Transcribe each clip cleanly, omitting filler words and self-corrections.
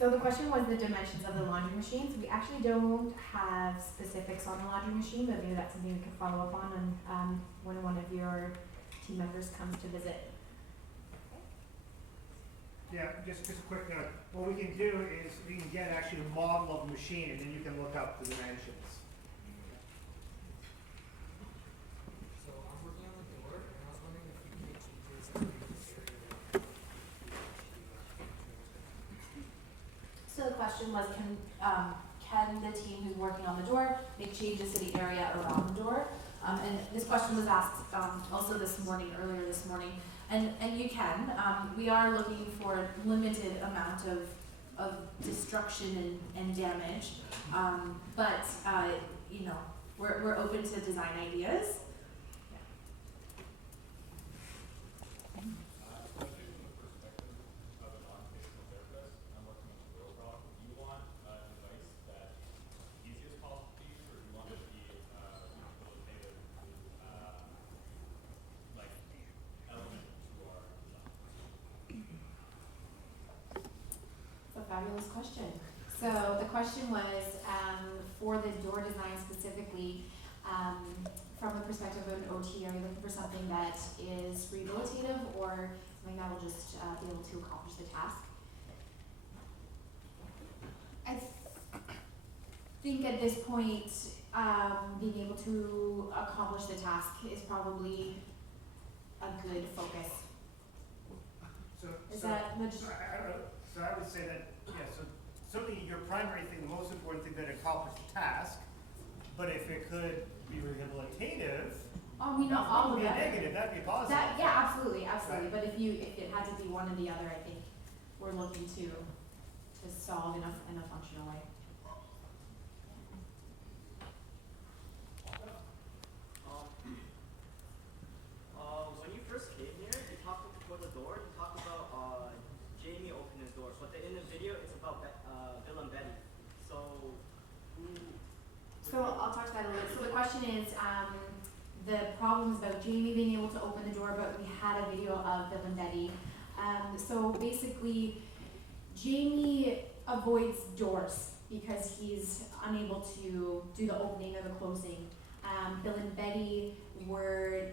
So the question was the dimensions of the laundry machines. We actually don't have specifics on the laundry machine, but maybe that's something we could follow up on when one of your team members comes to visit. Yeah, just a quick note. What we can do is we can get actually a model of the machine, and then you can look up the dimensions. So I'm working on the door, and I was wondering if you can make changes in the area. So the question was, can the team who's working on the door make changes to the area around the door? And this question was asked also earlier this morning, and you can. We are looking for limited amount of destruction and damage, but you know, we're open to design ideas. Fabulous question. So the question was for the door design specifically, from the perspective of an OT, are you looking for something that is rehabilitative or something that will just be able to accomplish the task? I think at this point, being able to accomplish the task is probably a good focus. So I would say that, yeah, so certainly your primary thing, the most important thing, that accomplish the task, but if it could be rehabilitative, all of that would be a that. negative, that'd be a positive. Yeah, absolutely. Right. But if it had to be one or the other, I think we're looking to solve in a functional way. When you first came here, you talked before the door. You talked about Jamie opening his doors, but in the video, it's about Bill and Betty. So I'll talk to that a little bit. So the question is, the problems about Jamie being able to open the door, but we had a video of Bill and Betty. So basically, Jamie avoids doors because he's unable to do the opening or the closing. Bill and Betty were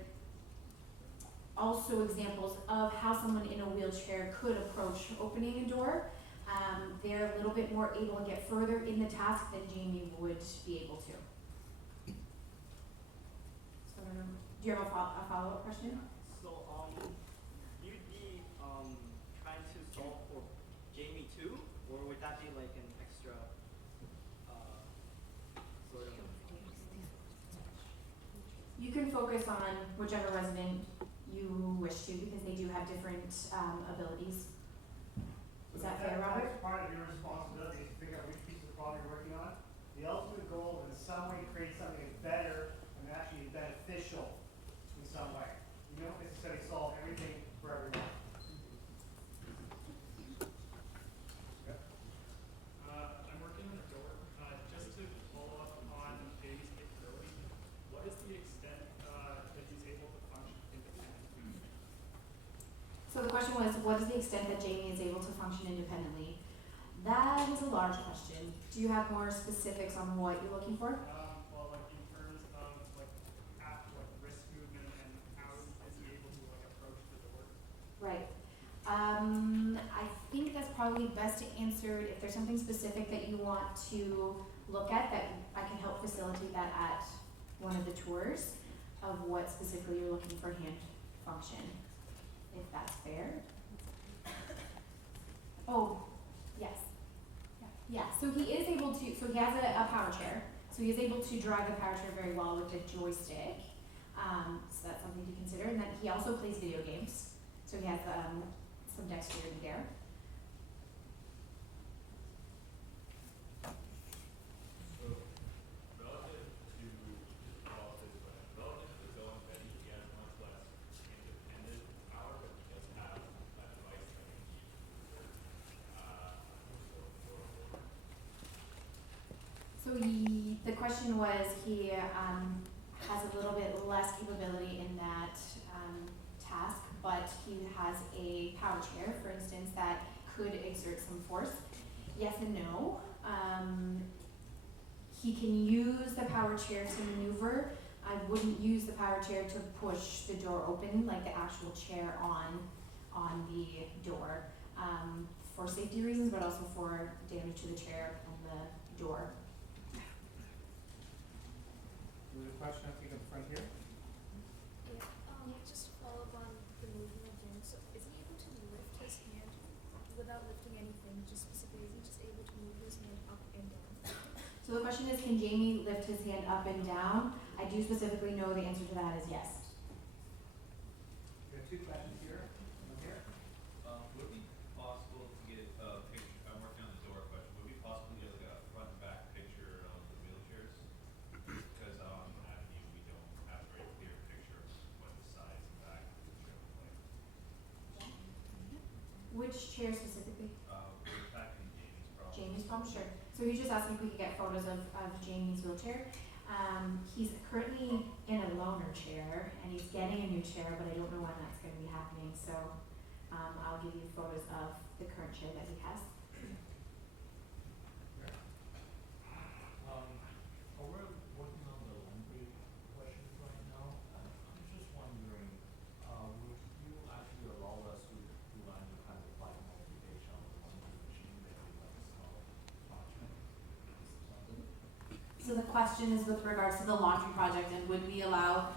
also examples of how someone in a wheelchair could approach opening a door. They're a little bit more able to get further in the task than Jamie would be able to. So, do you have a follow-up question? So, you'd be trying to solve for Jamie too, or would that be like an extra sort of? You can focus on whichever resident you wish to, because they do have different abilities. Is that fair, Robert? That's part of your responsibility to figure out which piece of the problem you're working on. The ultimate goal is in some way create something that's better and actually beneficial in some way. You don't necessarily solve everything for everyone. I'm working on the door. Just to follow up on Jamie's capability, what is the extent that he's able to function independently? So the question was, what is the extent that Jamie is able to function independently? That is a large question. Do you have more specifics on what you're looking for? Well, like in terms of like wrist movement and how is he able to like approach the door? Right. I think that's probably best answered if there's something specific that you want to look at, that I can help facilitate that at one of the tours of what specifically you're looking for hand function, if that's fair. Oh, yes. Yeah, so he is able to, so he has a power chair, so he is able to drive the power chair very well with the joystick. So that's something to consider. And then he also plays video games, so he has some dexterity there. So the question was, he has a little bit less capability in that task, but he has a power chair, for instance, that could exert some force. yes and no. He can use the power chair to maneuver. I wouldn't use the power chair to push the door open, like the actual chair on the door, for safety reasons, but also for damage to the chair and the door. You have a question, I think, up front here? Just to follow up on the movement again, so is he able to lift his hand without lifting anything, just specifically, is he just able to move his hand up and down? So the question is, can Jamie lift his hand up and down? I do specifically know the answer to that is yes. We have two questions here, one here. Would it be possible to get a picture, I'm working on the door question, would it be possible to get like a front and back picture of the wheelchairs? Because on Avenue, we don't have a very clear picture of what the sides and back of the chair look like. Which chair specifically? We're back in Jamie's problem. Jamie's problem, sure. So he's just asking if we could get photos of Jamie's wheelchair. He's currently in a loaner chair and he's getting a new chair, but I don't know when that's going to be happening. So I'll give you photos of the current chair that he has. We're working on the laundry questions right now. I'm just wondering, would you actually allow us to do any kind of like modification on the laundry machine, maybe like a small project? Something? So the question is with regards to the laundry project, and would we allow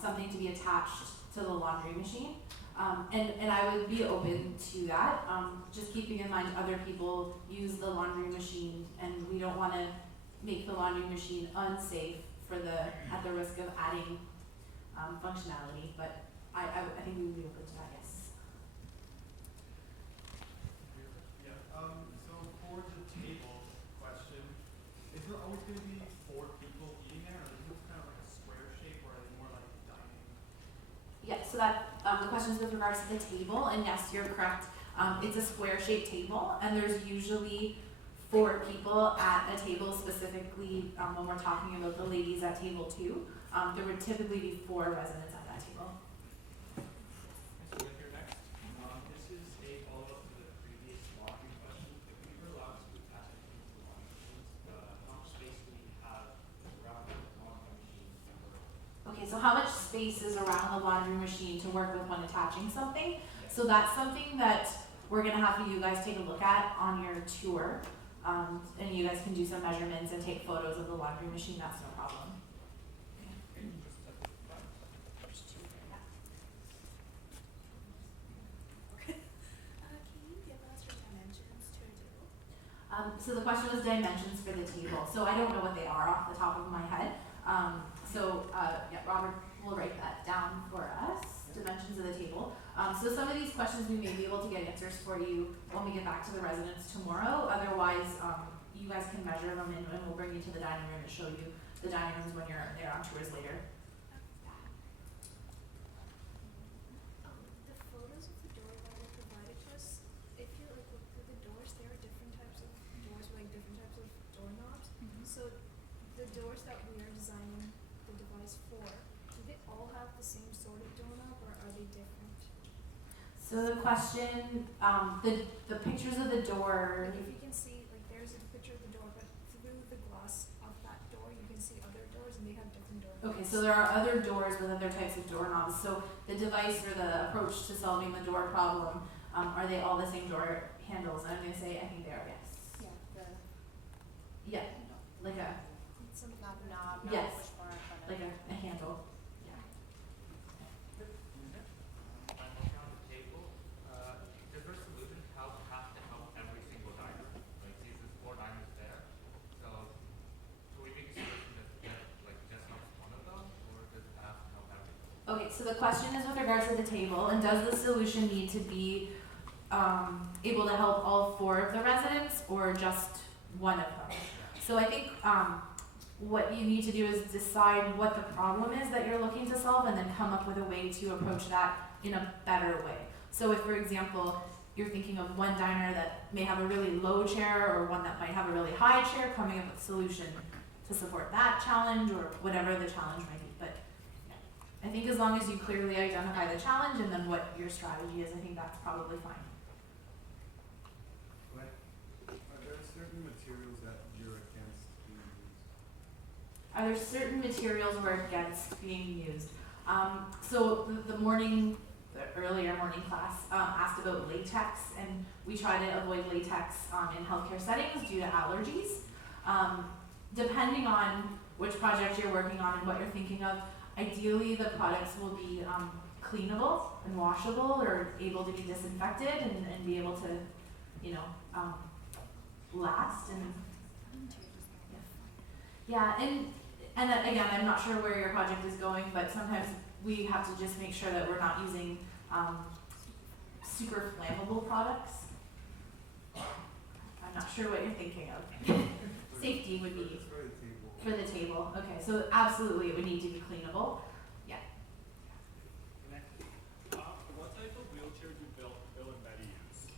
something to be attached to the laundry machine? And I would be open to that, just keeping in mind other people use the laundry machine and we don't want to make the laundry machine unsafe for at the risk of adding functionality, but I think we would be open to that, yes. Yeah, so for the table question, is there always gonna be 4 people eating there, or is it kind of like a square shape, or are they more like dining? Yeah, so that, the question is with regards to the table, and yes, you're correct. It's a square-shaped table, and there's usually 4 people at a table specifically, when we're talking about the ladies at table 2. There would typically be 4 residents at that table. So right here next, this is a follow-up to the previous laundry question. If we were allowed to attach it to the laundry machines, how much space do we have around the laundry machines to work? Okay, so how much space is around the laundry machine to work with when attaching something? So that's something that we're gonna have you guys take a look at on your tour. And you guys can do some measurements and take photos of the laundry machine, that's no problem. Can you give us your dimensions to a table? So the question was dimensions for the table. So I don't know what they are off the top of my head. Yeah, Robert will write that down for us, dimensions of the table. So some of these questions we may be able to get answers for you when we get back to the residents tomorrow. Otherwise, you guys can measure them and we'll bring you to the dining room and show you the dining rooms when you're there on tours later. The photos of the door that were provided to us, if you like look through the doors, there are different types of doors with like different types of doorknobs. So the doors that we are designing the device for, do they all have the same sort of doorknob or are they different? So the question, the pictures of the door. Like if you can see, like there's a picture of the door, but through the glass of that door, you can see other doors and they have different doorknobs. Okay, so there are other doors with other types of doorknobs. So the device or the approach to solving the door problem, are they all the same door handles? And I'm gonna say I think they are, yes. Yeah, Yeah, like a, Something not like that. knob, not Yes. push bar, but like a handle. Yeah. I'm working on the table. Is there a solution how to have to help every single diner? Like, see, there's 4 diners there. So, can we make a solution that just helps one of them, or does it have to help everyone? Okay, so the question is with regards to the table, and does the solution need to be able to help all 4 of the residents or just one of them? So I think what you need to do is decide what the problem is that you're looking to solve and then come up with a way to approach that in a better way. So if, for example, you're thinking of one diner that may have a really low chair or one that might have a really high chair, coming up with a solution to support that challenge or whatever the challenge might be. But yeah, I think as long as you clearly identify the challenge and then what your strategy is, I think that's probably fine. Go ahead. Are there Are there certain materials where it gets being used? So the earlier morning class asked about latex, and we try to avoid latex in healthcare settings due to allergies. Depending on which project you're working on and what you're thinking of, ideally the products will be cleanable and washable or able to be disinfected and be able to, you know, last and yeah, and that, again, I'm not sure where your project is going, but sometimes we have to just make sure that we're not using super flammable products. I'm not sure what you're thinking of. Safety would be for the table. Okay, so absolutely it would need to be cleanable. Yeah. What type of wheelchair do Bill and Betty use?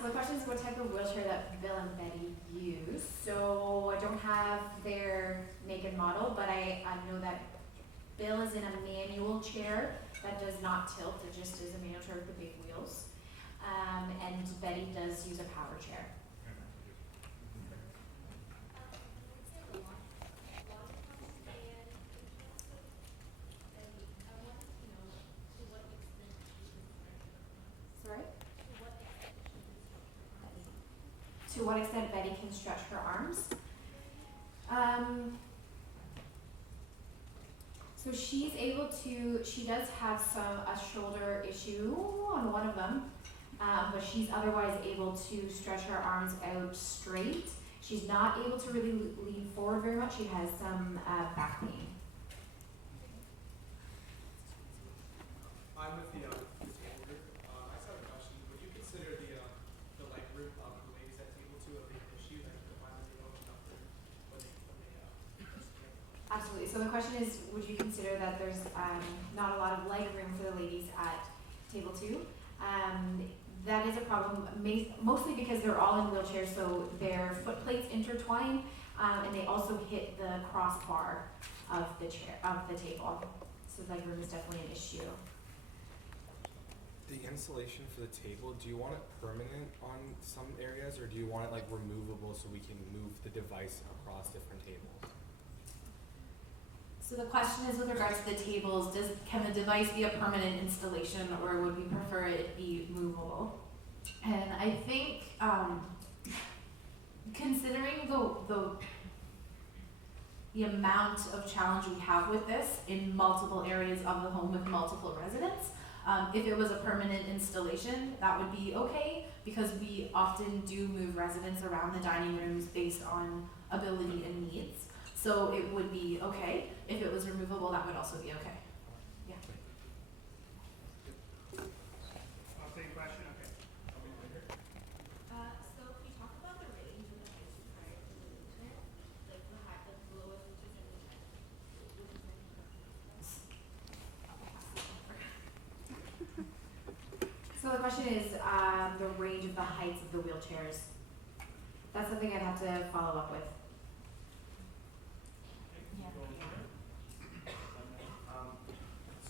So the question is what type of wheelchair that Bill and Betty use. So I don't have their make and model, but I know that Bill is in a manual chair that does not tilt. It just is a manual chair with the big wheels. And Betty does use a power chair. Sorry? To what extent Betty can stretch her arms? So she's able to, she does have a shoulder issue on one of them, but she's otherwise able to stretch her arms out straight. She's not able to really lean forward very much. She has some back pain. I'm with the table group. I just have a question. Would you consider the leg room of the ladies at table 2 a big issue that you find that they don't have enough room when they Absolutely. So the question is, would you consider that there's not a lot of leg room for the ladies at table 2? That is a problem, mostly because they're all in wheelchairs, so their foot plates intertwine, and they also hit the crossbar of the chair, of the table. So leg room is definitely an issue. The installation for the table, do you want it permanent on some areas, or do you want it like removable so we can move the device across different tables? So the question is with regards to the tables, can the device be a permanent installation or would we prefer it be movable? And I think considering the amount of challenge we have with this in multiple areas of the home with multiple residents, if it was a permanent installation, that would be okay because we often do move residents around the dining rooms based on ability and needs. So it would be okay. If it was removable, that would also be okay. Yeah. Same question, okay. So can you talk about the ratings of the heights prior to the wheelchair? Like the height, the lowest which is in the height. So the question is the range of the heights of the wheelchairs. That's something I'd have to follow up with.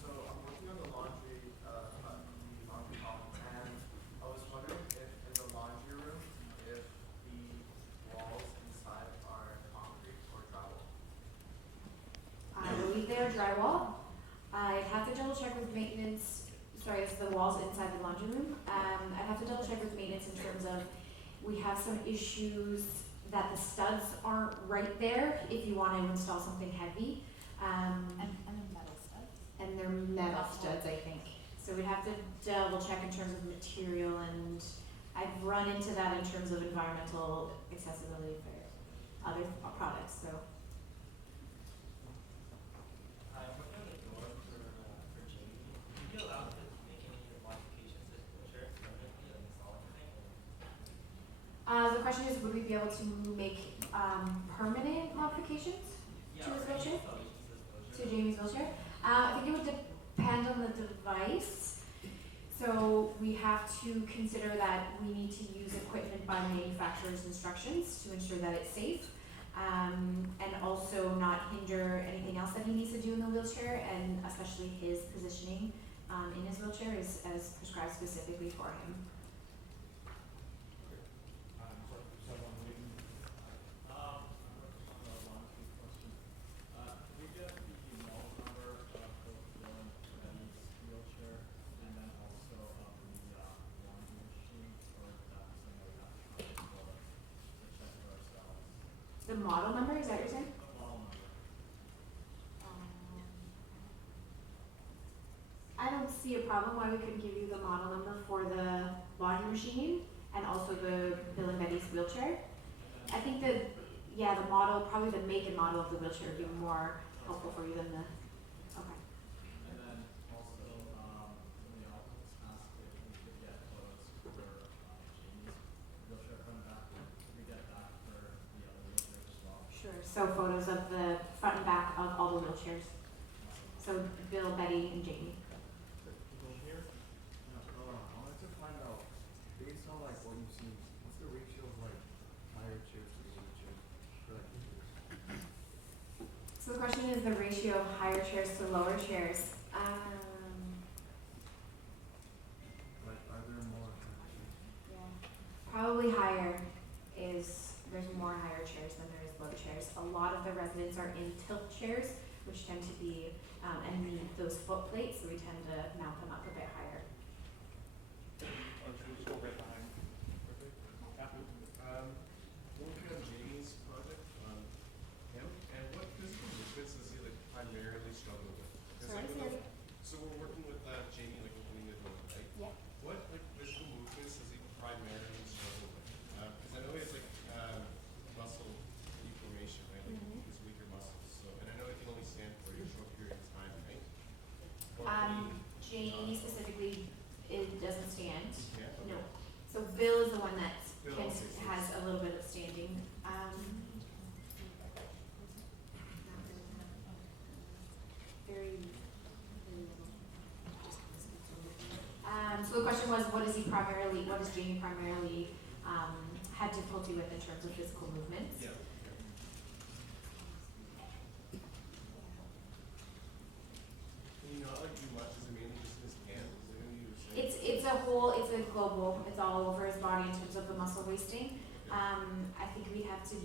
So I'm working on the laundry column, and I was wondering if in the laundry room, if the walls inside are concrete or drywall. I believe they are drywall. I'd have to double check with maintenance. Sorry, it's the walls inside the laundry room. I'd have to double check with maintenance in terms of we have some issues that the studs aren't right there if you want to install something heavy. And the metal studs. And they're metal studs, I think. So we'd have to double check in terms of material, and I've run into that in terms of environmental accessibility for other products. So. Hi, I'm working on the door for Janine. Would you be allowed to make any modifications to this wheelchair permanently and install anything? The question is, would we be able to make permanent modifications to his wheelchair? To Jamie's wheelchair? I think it would depend on the device. So we have to consider that we need to use equipment by manufacturer's instructions to ensure that it's safe, and also not hinder anything else that he needs to do in the wheelchair, and especially his positioning in his wheelchair is as prescribed specifically for him. The model number, is that what you're saying? Model number. I don't see a problem why we couldn't give you the model number for the laundry machine and also the Bill and Betty's wheelchair. I think that, yeah, the model, probably the make and model of the wheelchair would be more helpful for you than the, okay. And then also, somebody else asked if we could get photos for Jamie's wheelchair front and back. Could we get that for the other wheelchairs as well? Sure, so photos of the front and back of all the wheelchairs. So Bill, Betty, and Jamie. I wanted to find out, based on like what you've seen, what's the ratio of like higher chairs to lower chairs for like users? So the question is the ratio of higher chairs to lower chairs. Like, are there more higher chairs? Yeah. Probably higher is, there's more higher chairs than there is low chairs. A lot of the residents are in tilt chairs, which tend to be, and need those foot plates, so we tend to mount them up a bit higher. Should we just go right behind? Perfect. Looking at Jamie's project on him, and what physical movements does he like primarily struggle with? 'Cause, Sorry, like, sorry. so we're working with Jamie, like opening the door, right? Yeah. What like physical movements does he primarily struggle with? Because I know he has like muscle deformation, right? Like his weaker muscles. So, and I know he can only stand for a short period of time, right? Or Jamie specifically, it doesn't stand. Yeah. No. So Bill is the one that Bill can, also stands. has a little bit of standing. Very, very little. So the question was, what does Jamie primarily have difficulty with in terms of physical movements? Yeah. Can you not like do much? Is it mainly just his hands? Is it gonna be your It's a global, it's all over his body in terms of the muscle wasting. I think we have to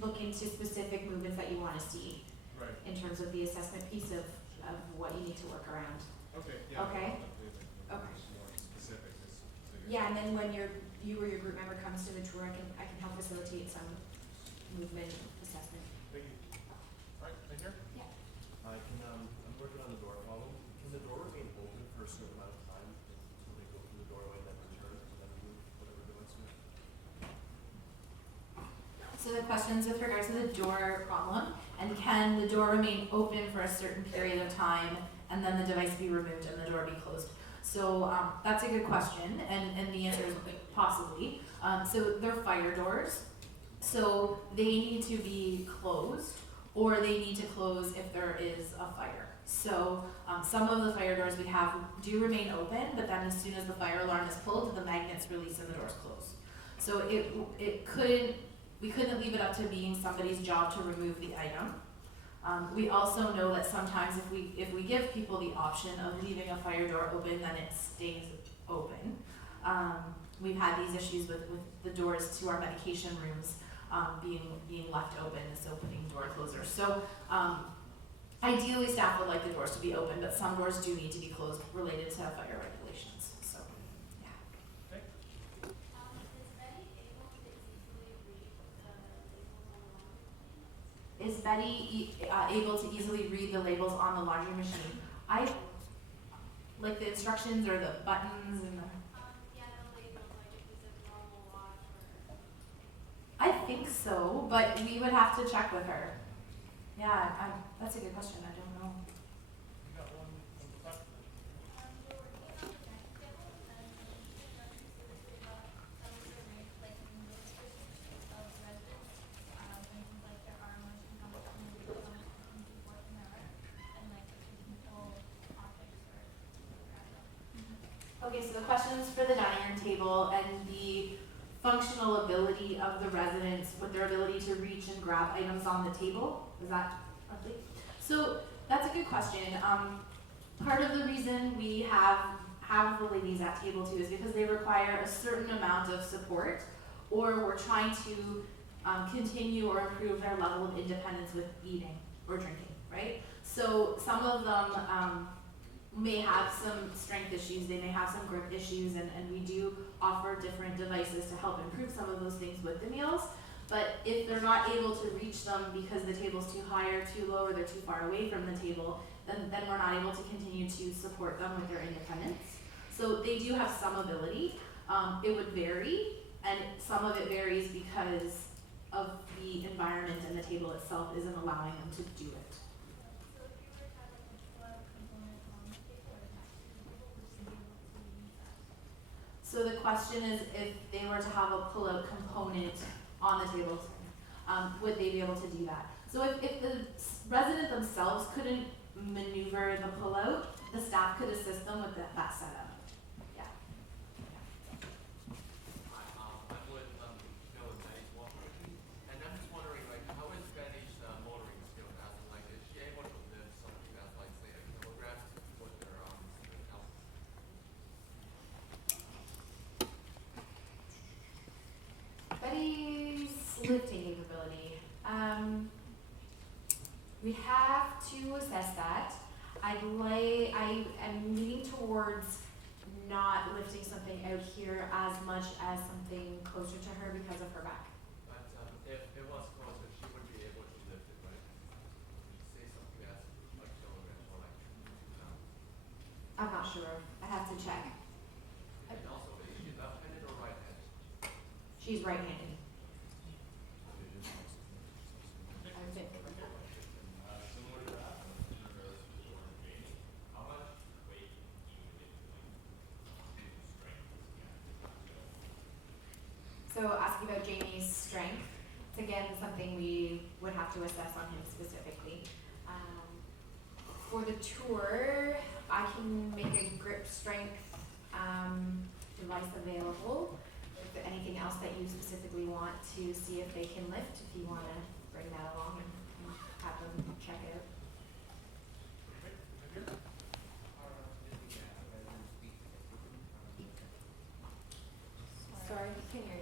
look into specific movements that you wanna see Right. in terms of the assessment piece of what you need to work around. Okay, yeah. Okay. More Okay. specific, just so you're- Yeah, and then when you or your group member comes to the tour, I can help facilitate some movement assessment. Thank you. Alright, right here? Yeah. I can, I'm working on the door problem. Can the door remain open for a certain amount of time until they go through the doorway and then return and then move whatever device to it? So the question's with regards to the door problem, and can the door remain open for a certain period of time and then the device be removed and the door be closed? So that's a good question, and the answer is possibly. So they're fire doors, so they need to be closed, or they need to close if there is a fire. So some of the fire doors we have do remain open, but then as soon as the fire alarm is pulled, the magnets release and the doors close. So we couldn't leave it up to being somebody's job to remove the item. We also know that sometimes if we give people the option of leaving a fire door open, then it stays open. We've had these issues with the doors to our medication rooms being left open, so putting door closers. So ideally staff would like the doors to be open, but some doors do need to be closed related to fire regulations. So yeah. Okay. Is Betty able to easily read the labels on the laundry machine? Like the instructions or the buttons and the. I think so, but we would have to check with her. Yeah, that's a good question. I don't know. You got one from the front? Okay, so the questions for the dining room table and the functional ability of the residents with their ability to reach and grab items on the table. Is that roughly? So that's a good question. Part of the reason we have the ladies at table two is because they require a certain amount of support, or we're trying to continue or improve their level of independence with eating or drinking, right? So some of them may have some strength issues, they may have some grip issues, and we do offer different devices to help improve some of those things with the meals. But if they're not able to reach them because the table's too high or too low or they're too far away from the table, then we're not able to continue to support them with their independence. So they do have some ability. It would vary, and some of it varies because of the environment and the table itself isn't allowing them to do it. So if you were to have like a pull-out component on the table or attached to the table, would you be able to use that? So the question is, if they were to have a pull-out component on the table, would they be able to do that? So if the resident themselves couldn't maneuver the pull-out, the staff could assist them with that setup. Yeah. I'm with Bill and Betty's walking with me, and I'm just wondering, like, how is Betty's motoring skills? As in, like, is she able to lift something that's like, say, a kilogram with her help? Betty's lifting capability. We have to assess that. I am leaning towards not lifting something out here as much as something closer to her because of her back. But if it was closer, she would be able to lift it, right? Say something that's a kilogram or like 2 pounds. I'm not sure. I have to check. And also, is she left-handed or right-handed? She's right-handed. I would say. Similar to that, in regards to the door training, how much weight do you get to like strength? So asking about Jamie's strength, it's again something we would have to assess on him specifically. For the tour, I can make a grip strength device available. If there's anything else that you specifically want to see if they can lift, if you want to bring that along and have them check it out. Sorry, can you hear you?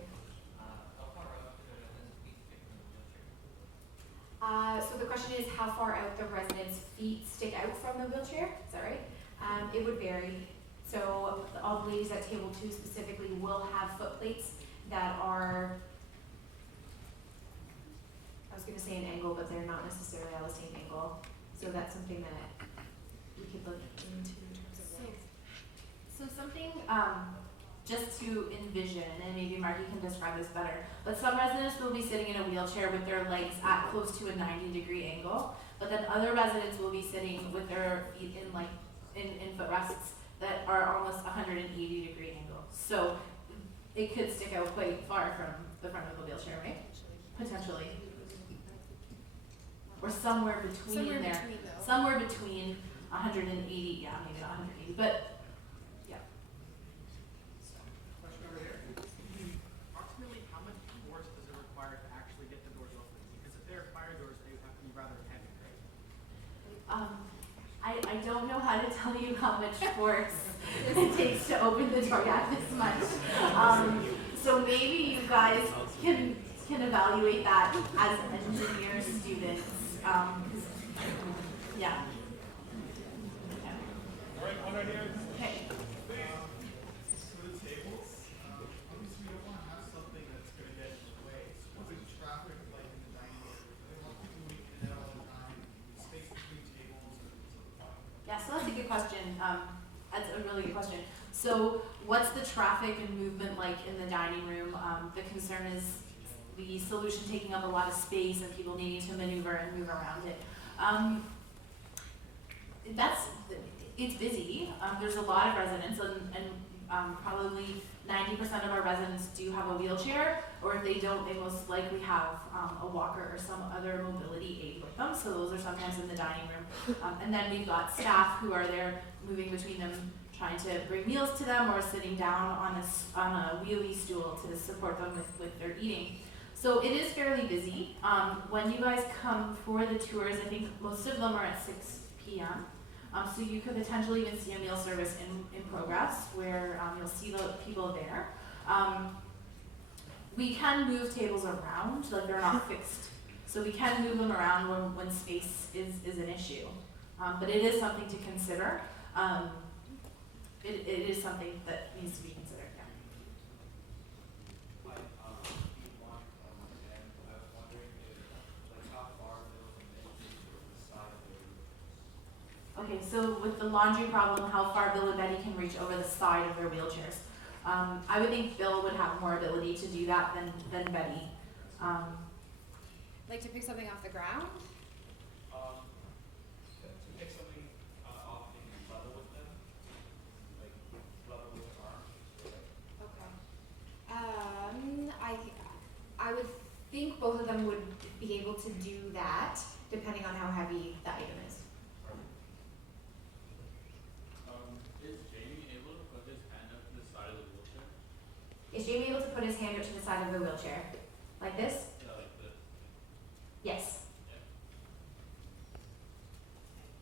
So the question is how far out the residents' feet stick out from the wheelchair, is that right? It would vary. So all the ladies at table 2 specifically will have foot plates that are, I was gonna say an angle, but they're not necessarily all the same angle. So that's something that we could look into in terms of that. So something, just to envision, and maybe Markie can describe this better, but some residents will be sitting in a wheelchair with their legs at close to a 90-degree angle, but then other residents will be sitting with their feet in like, in footrests that are almost 180-degree angle. So it could stick out quite far from the front of the wheelchair, right? Potentially. Or somewhere between there. Though. Somewhere between 180, yeah, maybe not 180, but Question over here. Approximately how much force does it require to actually get the doors open? Because if they're fire doors, they have to be rather heavy, right? I don't know how to tell you how much force it takes to open the door at this much. So maybe you guys can evaluate that as engineer students. 'Cause, yeah. All right, one right here. Okay. For the tables, obviously we don't want to have something that's going to get in the way. So what's the traffic like in the dining area? We want people moving in and out all the time, space between tables and so on. Yeah, so that's a good question. That's a really good question. So what's the traffic and movement like in the dining room? The concern is the solution taking up a lot of space and people needing to maneuver and move around it. It's busy. There's a lot of residents and probably 90% of our residents do have a wheelchair, or if they don't, they most likely have a walker or some other mobility aid with them. So those are sometimes in the dining room. And then we've got staff who are there moving between them, trying to bring meals to them or sitting down on a wheelie stool to support them with their eating. So it is fairly busy. When you guys come for the tours, I think most of them are at 6 p.m. So you could potentially even see a meal service in progress where you'll see the people there. We can move tables around, like they're not fixed. So we can move them around when space is an issue. But it is something to consider. It is something that needs to be considered, yeah. Like, you want, and Okay, so with the laundry problem, how far Bill and Betty can reach over the side of their wheelchairs. I would think Bill would have more ability to do that than Betty. Like to pick something off the ground? To pick something off maybe level with them, like level with their arm. Okay. I would think both of them would be able to do that, depending on how heavy the item is. Is Jamie able to put his hand up to the side of the wheelchair? Is Jamie able to put his hand up to the side of the wheelchair? Like this? Yeah, like this. Yes.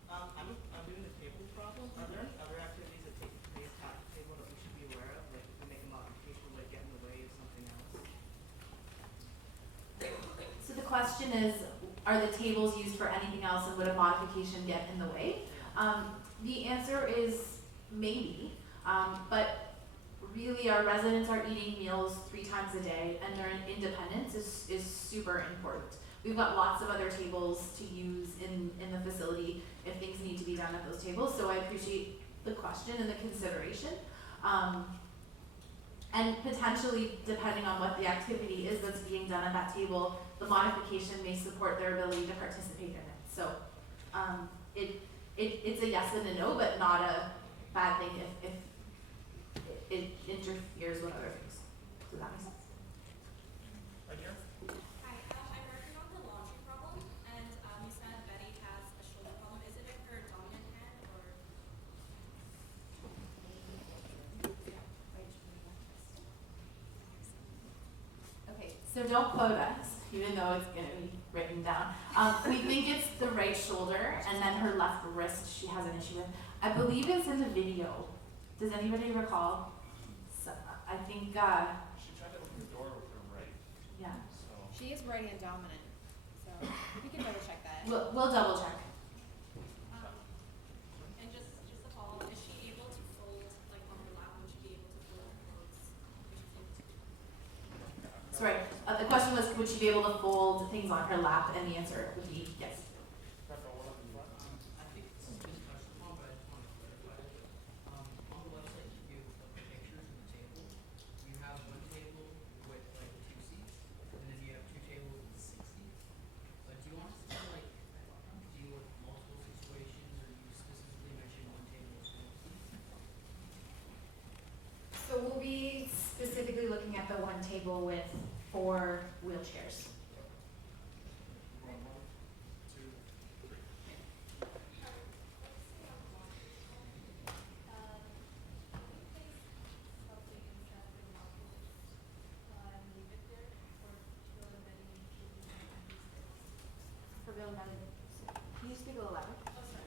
I'm doing the table problem. Are there any other activities that take place at the table that we should be aware of? Like if we make a modification, would it get in the way of something else? So the question is, are the tables used for anything else and would a modification get in the way? The answer is maybe, but really our residents are eating meals 3 times a day and their independence is super important. We've got lots of other tables to use in the facility if things need to be done at those tables, so I appreciate the question and the consideration. And potentially, depending on what the activity is that's being done at that table, the modification may support their ability to participate in it. So it's a yes and a no, but not a bad thing if it interferes with other things. Does that make sense? Right here? Hi, I'm working on the laundry problem, and you said Betty has a shoulder problem. Is it in her dominant hand or? Okay, so don't quote us, even though it's going to be written down. We think it's the right shoulder, and then her left wrist she has an issue with. I believe it's in the video. Does anybody recall? So, I think, She tried to open the door with her right, yeah. so. She is right hand dominant, so we can double check that. We'll double check. And just a follow up, is she able to fold like on her lap? Would she be able to fold her clothes? Sorry, the question was, would she be able to fold things on her lap? And the answer would be yes. I think this has been touched upon, but I just want to clarify it. On the website, you give the pictures of the table. You have one table with like 2 seats, and then you have 2 tables with 6 seats. But do you want us to like deal with multiple situations, or you specifically mention one table with 4 seats? So we'll be specifically looking at the one table with 4 wheelchairs. For Bill and Betty. Can you speak a little louder? Oh, sorry.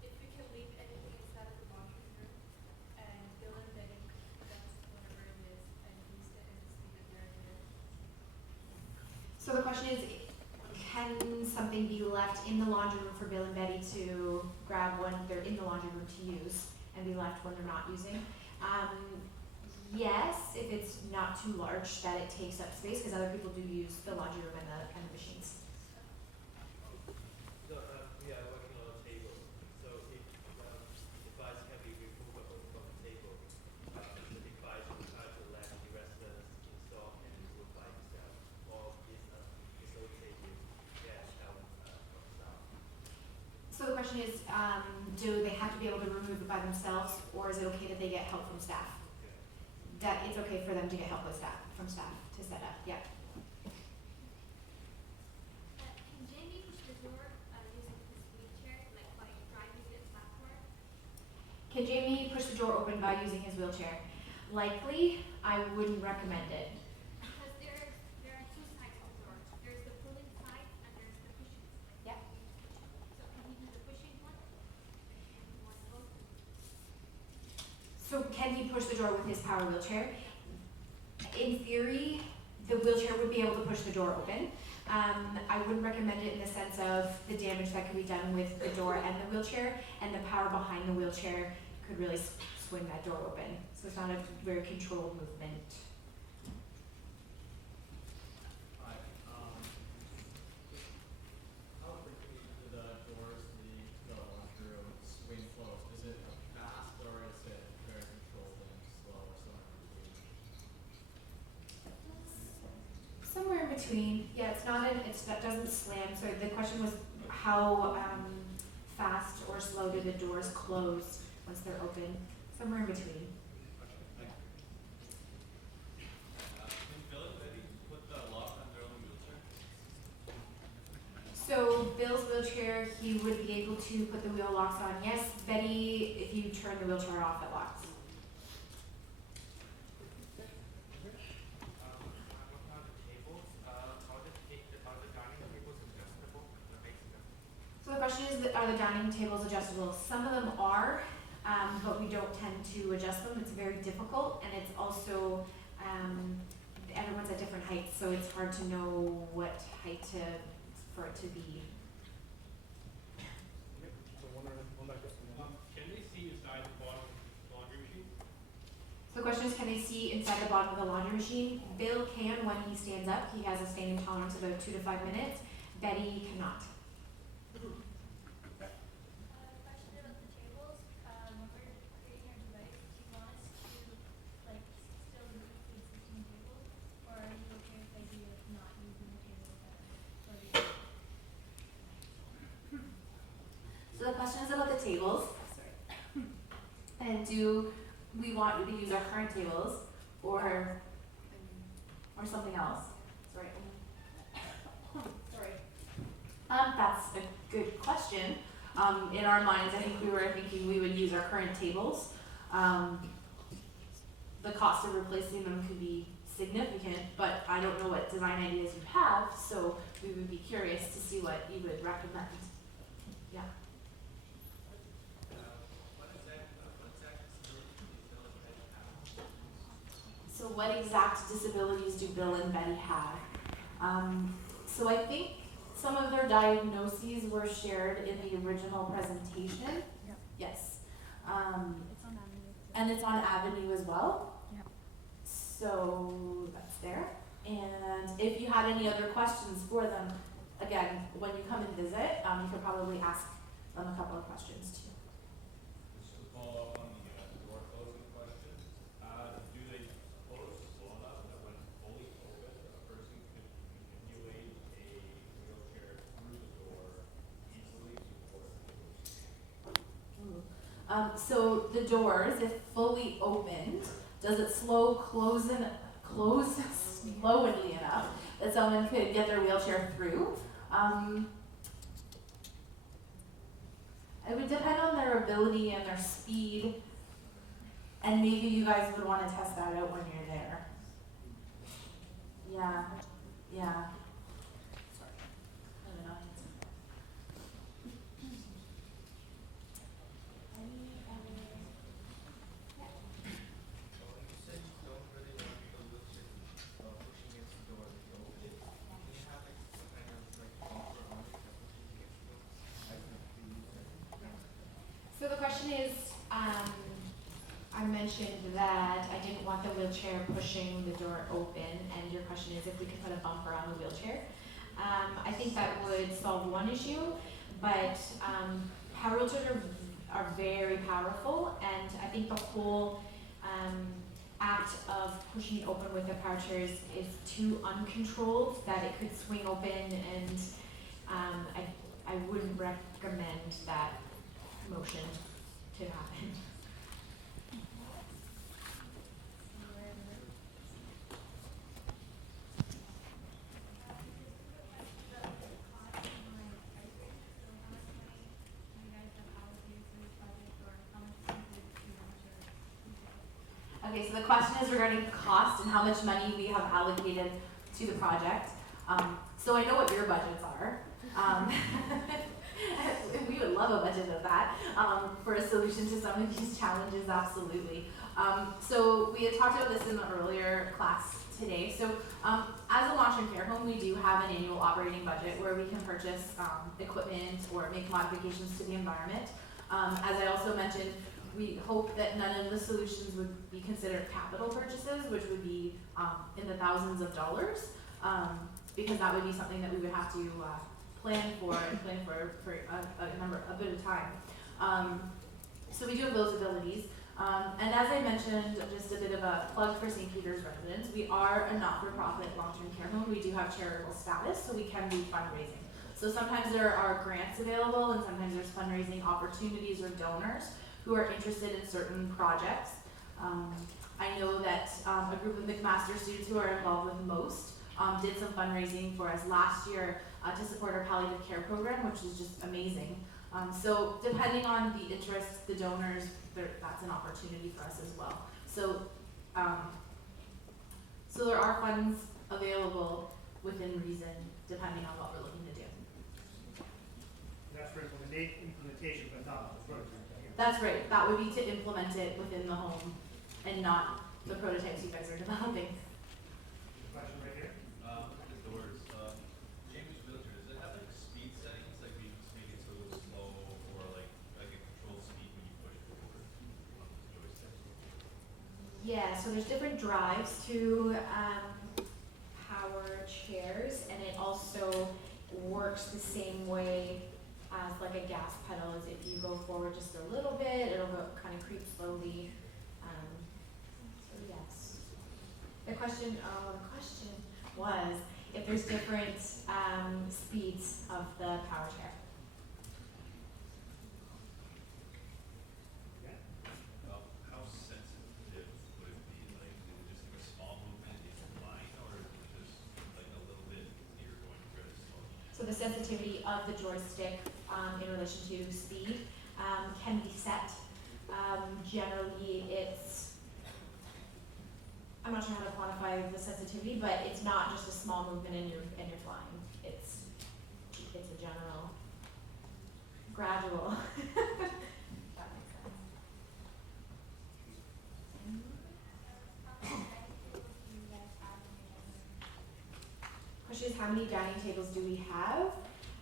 If we can leave anything inside of the laundry room and Bill and Betty, that's whatever it is, and use it and just leave it where it is. So the question is, can something be left in the laundry room for Bill and Betty to grab when they're in the laundry room to use and be left when they're not using? Yes, if it's not too large that it takes up space, because other people do use the laundry room and the machines. So, yeah, working on a table. So if device can be removable from the table, the device will try to let the rest of us install and move by itself, or is associated get help from staff. So the question is, do they have to be able to remove it by themselves, or is it okay that they get help from staff? That it's okay for them to get help with from staff to set up, yeah. Can Jamie push the door using his wheelchair, like by driving it backward? Can Jamie push the door open by using his wheelchair? Likely, I wouldn't recommend it. Because there are 2 sides of the door. There's the pulling side and there's the pushing side. Yeah. So can he do the pushing one? One open? So can he push the door with his power wheelchair? In theory, the wheelchair would be able to push the door open. I wouldn't recommend it in the sense of the damage that could be done with the door and the wheelchair, and the power behind the wheelchair could really swing that door open. So it's not a very controlled movement. Hi, how frequently do the doors to the laundry between. Yeah, it's not an, that doesn't slam. So the question was how fast or slow do the doors close once they're open? Somewhere in between. Can Bill and Betty put the lock on their own wheelchair? So Bill's wheelchair, he would be able to put the wheel locks on. Yes, Betty, if you turn the wheelchair off, it locks. I'm looking at the tables. Are the dining tables adjustable? What makes them? So the question is, are the dining tables adjustable? Some of them are, but we don't tend to adjust them. It's very difficult, and it's also, everyone's at different heights, so it's hard to know what height for it to be. Can they see inside the bottom of the laundry machine? So the question is, can they see inside the bottom of the laundry machine? Bill can when he stands up. He has a standing tolerance of about 2 to 5 minutes. Betty cannot. Question about the tables. When we're creating our device, do you want us to like still use the existing tables, or are you okay with the idea of not using the tables that are already? So the question is about the tables. And do we want you to use our current tables or something else? Sorry. Sorry. That's a good question. In our minds, I think we were thinking we would use our current tables. The cost of replacing them could be significant, but I don't know what design ideas you have, so we would be curious to see what you would recommend. Yeah. So what exact disabilities do Bill and Betty have? So I think some of their diagnoses were shared in the original presentation. Yep. Yes. It's on Avenue. And it's on Avenue as well. Yep. So that's there. And if you had any other questions for them, again, when you come and visit, you could probably ask them a couple of questions too. Just to follow up on the door closing question, do they close slow enough that when fully open, a person could manipulate a wheelchair through the door easily before it closes? So the doors, if fully opened, does it close slowly enough that someone could get their wheelchair through? It would depend on their ability and their speed, and maybe you guys would want to test that out when you're there. Yeah, yeah. Sorry. I don't know. Any other? You said you don't really want the wheelchair pushing against the door to open it. Can you have like some kind of like bumper on it that pushes against the door? So the question is, I mentioned that I didn't want the wheelchair pushing the door open, and your question is if we could put a bumper on the wheelchair. I think that would solve one issue, but power wheelchairs are very powerful, and I think the whole act of pushing it open with the power chairs is too uncontrolled that it could swing open, and I wouldn't recommend that motion to happen. Okay, so the question is regarding cost and how much money we have allocated to the project. So I know what your budgets are. We would love a budget of that for a solution to some of these challenges, absolutely. So we had talked about this in the earlier class today. So as a long-term care home, we do have an annual operating budget where we can purchase equipment or make modifications to the environment. As I also mentioned, we hope that none of the solutions would be considered capital purchases, which would be in the thousands of dollars, because that would be something that we would have to plan for a bit of time. So we do have those abilities. And as I mentioned, just a bit of a plug for St. Peter's residents, we are a not-for-profit long-term care home. We do have charitable status, so we can do fundraising. So sometimes there are grants available, and sometimes there's fundraising opportunities or donors who are interested in certain projects. I know that a group of McMaster students who are involved with MOST did some fundraising for us last year to support our palliative care program, which is just amazing. So depending on the interest, the donors, that's an opportunity for us as well. So, so there are funds available within reason, depending on what we're looking to do. That's for implementation, but not the program. That's right. That would be to implement it within the home and not the prototypes you guys are developing. Question right here. The doors, Jamie's wheelchair, does it have like speed settings, like we just make it so it goes slow, or like a control speed when you push forward on the joystick? Yeah, so there's different drives to power chairs, and it also works the same way as like a gas pedal. As if you go forward just a little bit, it'll go kind of creep slowly. So yes. The question was if there's different speeds of the power chair. How sensitive would it be? Like, is it just like a small movement in your line, or is it just like a little bit you're going very slow? So the sensitivity of the joystick in relation to speed can be set. Generally, I'm not sure how to quantify the sensitivity, but it's not just a small movement and you're flying. It's a general, gradual. That makes sense. Question is, how many dining tables do we have?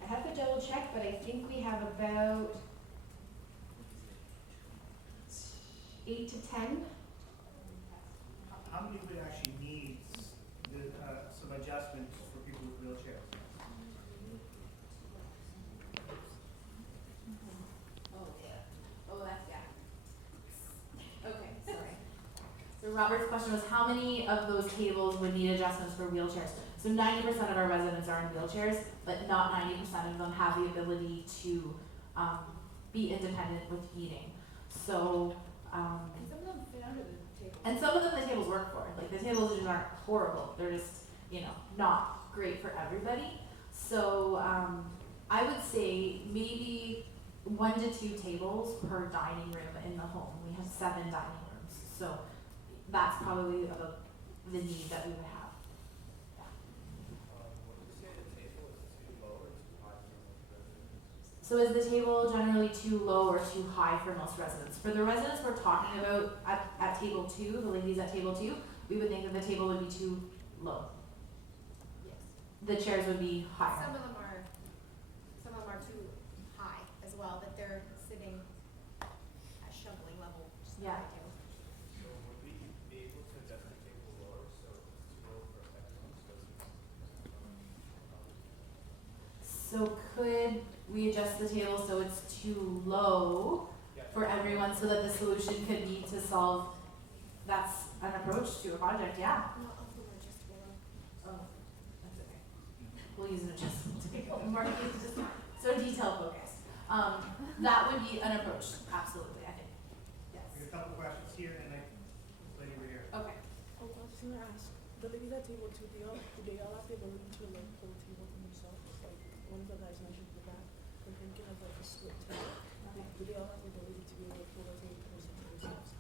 I have to double check, but I think we have about 8 to 10. How many would actually need some adjustments for people with wheelchairs? Oh yeah. Oh, that's yeah. Okay, sorry. So Robert's question was how many of those tables would need adjustments for wheelchairs? So 90% of our residents are in wheelchairs, but not 90% of them have the ability to be independent with eating. So, And some of them fit under the table. and some of them the tables work for. Like the tables just aren't horrible. They're just, not great for everybody. So I would say maybe 1 to 2 tables per dining room in the home. We have 7 dining rooms. So that's probably about the need that we would have. Would you say the table is too low or too high for most residents? So is the table generally too low or too high for most residents? For the residents we're talking about at table 2, the ladies at table 2, we would think that the table would be too low. Yes. The chairs would be higher. Some of them are too high as well, that they're sitting at shoveling level. Just Yeah. right there. So would we be able to adjust the table lower so it's too low for everyone? So could we adjust the table so it's too low for everyone so that the solution could be to solve, that's an approach to a project, yeah. Not of them are just below. Oh, that's okay. We'll use an adjustment table. Markie is just so detail focused. That would be an approach, absolutely, I think. Yes. We have a couple questions here and this lady over here. Okay. Oh, I was gonna ask, the ladies at table 2, do they all have the ability to like pull the table from themselves? Like one of the guys mentioned with that, they're thinking of like a split table. Do they all have the ability to be able to pull the table closer to themselves?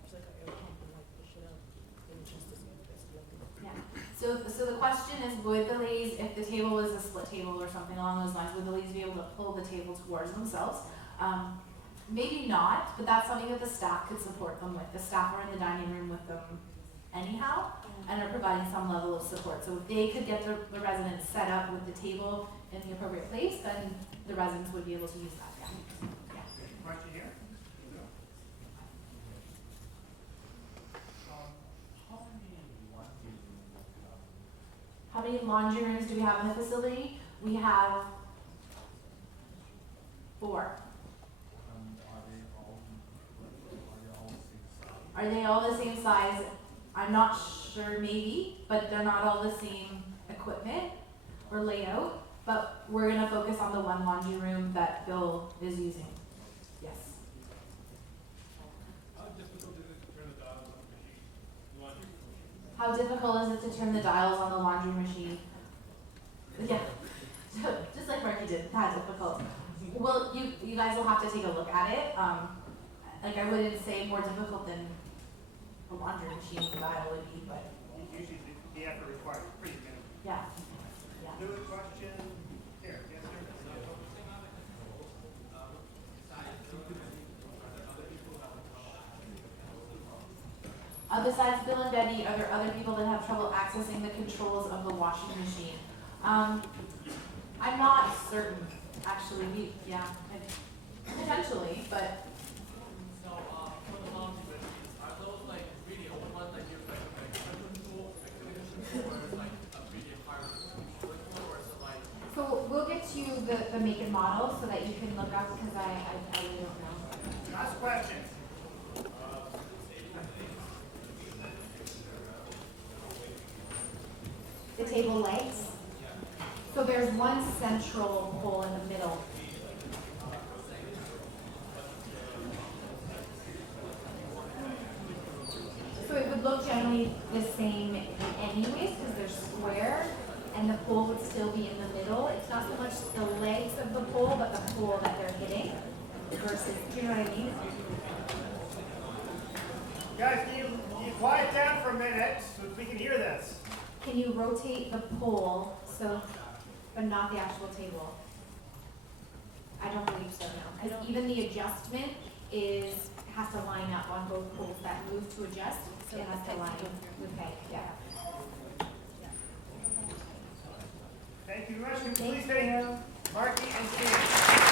Just like an air pump and like push it up and adjust the same as like Yeah. So the question is, would the ladies, if the table was a split table or something along those lines, would the ladies be able to pull the table towards themselves? Maybe not, but that's something that the staff could support them with. The staff are in the dining room with them anyhow and are providing some level of support. So if they could get the residents set up with the table in the appropriate place, then the residents would be able to use that, yeah. Question here? How many laundry rooms do we have in the facility? We have 4. Are they all Are they all the same size? I'm not sure, maybe, but they're not all the same equipment or layout. But we're gonna focus on the one laundry room that Bill is using. Yes. How difficult is it to turn the dials on the machine? Laundry machine. How difficult is it to turn the dials on the laundry machine? Yeah, just like Markie did, how difficult. Well, you guys will have to take a look at it. Like I wouldn't say more difficult than a laundry machine dial would be, but Usually the effort required is pretty minimal. yeah, yeah. New question, here, yes, sir. Besides Bill and Betty, are there other people that have trouble accessing the controls of the washing machine? I'm not certain, actually. Potentially, but So, for the laundry machines, are those like really old ones that you like tool, or is like a really hard or is it like? So we'll get you the make and model so that you can look up because I really don't know. Last question. The table legs. So there's one central hole in the middle. So it would look generally the same anyways because they're square and the pole would still be in the middle. It's not so much the legs of the pole but the pole that they're hitting versus, do you know what I mean? Guys, can you quiet down for a minute so we can hear this? Can you rotate the pole so, but not the actual table? I don't believe so, no. Because even the adjustment has to line up on both poles that move to adjust. So It has to the line peg with peg, yeah. Thank you very much. Can you Thank please thank you. Markie and Janine.